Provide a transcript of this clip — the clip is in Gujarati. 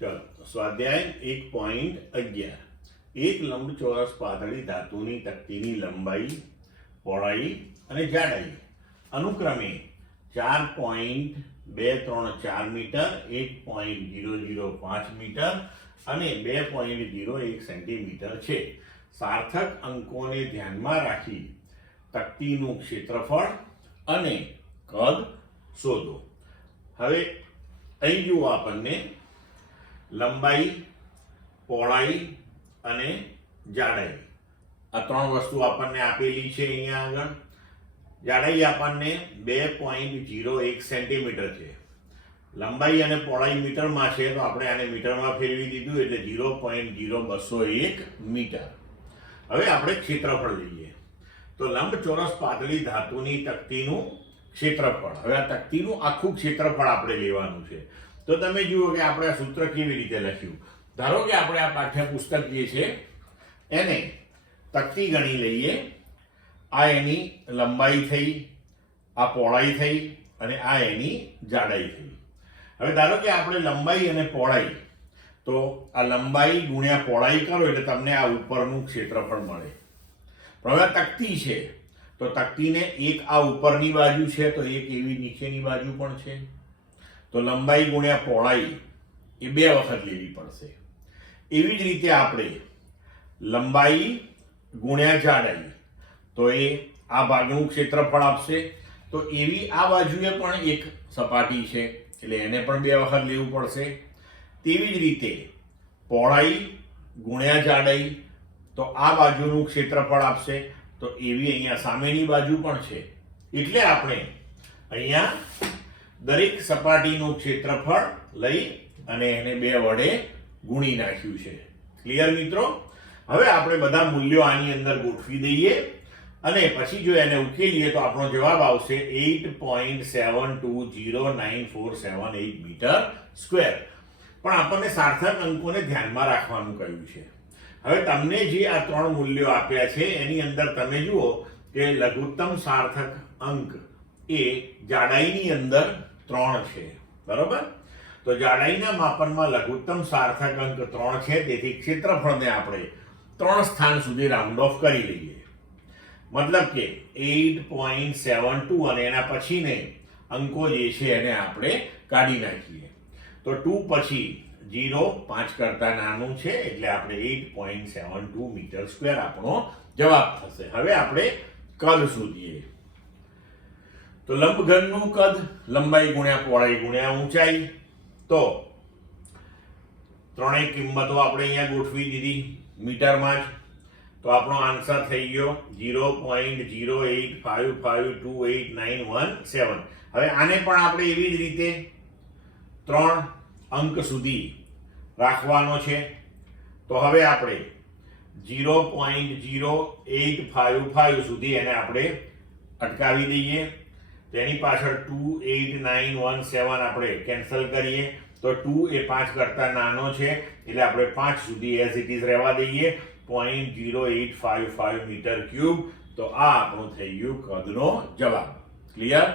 ચલો સ્વાધ્યાય 1.11 એક લંબચોરસ પાતળી ધાતુની તકતીની લંબાઈ, પહોળાઈ અને જાડાઈ અનુક્રમે 4.234 મીટર, 1.005 મીટર અને 2.01 સેન્ટીમીટર છે. સાર્થક અંકોને ધ્યાનમાં રાખી તકતીનું ક્ષેત્રફળ અને કદ શોધો. હવે અહીં જુઓ, આપણને લંબાઈ, પહોળાઈ અને જાડાઈ આ ત્રણ વસ્તુ આપણને આપેલી છે. અહીંયા આગળ જાડાઈ આપણને 2.01 સેન્ટીમીટર છે. લંબાઈ અને પહોળાઈ મીટરમાં છે, તો આપણે આને મીટરમાં ફેરવી દીધું એટલે 0.0201 મીટર. હવે આપણે ક્ષેત્રફળ લઈએ તો લંબચોરસ પાતળી ધાતુની તકતીનું ક્ષેત્રફળ. હવે આ તકતીનું આખું ક્ષેત્રફળ આપણે લેવાનું છે. તો તમે જુઓ કે આપણે આ સૂત્ર કેવી રીતે લખ્યું. ધારો કે આપણે આ પાઠ્યપુસ્તક જે છે એને તકતી ગણી લઈએ. આ એની લંબાઈ થઈ, આ પહોળાઈ થઈ અને આ એની જાડાઈ થઈ. હવે ધારો કે આપણે લંબાઈ અને પહોળાઈ, તો આ લંબાઈ ગુણ્યા પહોળાઈ કરો એટલે તમને આ ઉપરનું ક્ષેત્રફળ મળે. પણ હવે તકતી છે તો તકતીને એક આ ઉપરની બાજુ છે તો એક એવી નીચેની બાજુ પણ છે. તો લંબાઈ ગુણ્યા પહોળાઈ એ 2 વખત લેવી પડશે. એવી જ રીતે આપણે લંબાઈ ગુણ્યા જાડાઈ, તો એ આ ભાગનું ક્ષેત્રફળ આપશે. તો એવી આ બાજુએ પણ એક સપાટી છે એટલે એને પણ 2 વખત લેવું પડશે. તેવી જ રીતે પહોળાઈ ગુણ્યા જાડાઈ, તો આ બાજુનું ક્ષેત્રફળ આપશે. તો એવી અહીંયા સામેની બાજુ પણ છે. એટલે આપણે અહીંયા દરેક સપાટીનું ક્ષેત્રફળ લઈ અને એને 2 વડે ગુણી નાખ્યું છે. ક્લિયર મિત્રો? હવે આપણે બધા મૂલ્યો આની અંદર ગોઠવી દઈએ અને પછી જો એને ઉકેલીએ તો આપણો જવાબ આવશે 8.720947 મીટર સ્ક્વેર. પણ આપણને સાર્થક અંકોને ધ્યાનમાં રાખવાનું કહ્યું છે. હવે તમને જે આ 3 મૂલ્યો આપ્યા છે એની અંદર તમે જુઓ કે લઘુત્તમ સાર્થક અંક એ જાડાઈની અંદર 3 છે. બરોબર? તો જાડાઈના માપનમાં લઘુત્તમ સાર્થક અંક 3 છે. તેથી ક્ષેત્રફળને આપણે 3 સ્થાન સુધી રાઉન્ડ ઓફ કરી લઈએ. મતલબ કે 8.72 અને એના પછીને અંકો જે છે એને આપણે કાઢી નાખીએ. તો 2 પછી 0 5 કરતા નાનું છે એટલે આપણે 8.72 મીટર સ્ક્વેર આપણો જવાબ થશે. હવે આપણે કદ શોધીએ. તો લંબઘનનું કદ લંબાઈ ગુણ્યા પહોળાઈ ગુણ્યા ઊંચાઈ. તો ત્રણેય કિંમતો આપણે અહીંયા ગોઠવી દીધી મીટરમાં જ. તો આપણો આન્સર થઈ ગયો 0.085528917. હવે આને પણ આપણે એવી જ રીતે 3 અંક સુધી રાખવાનો છે. તો હવે આપણે 0.0855 સુધી એને આપણે અટકાવી દઈએ. તેની પાછળ 28917 આપણે કેન્સલ કરીએ. તો 2 એ 5 કરતા નાનો છે એટલે આપણે 5 સુધી એઝ ઇટ ઇઝ રહેવા દઈએ. 0.0855 મીટર ક્યુબ. તો આ આપણું થઈ ગયું કદનો જવાબ. ક્લિયર?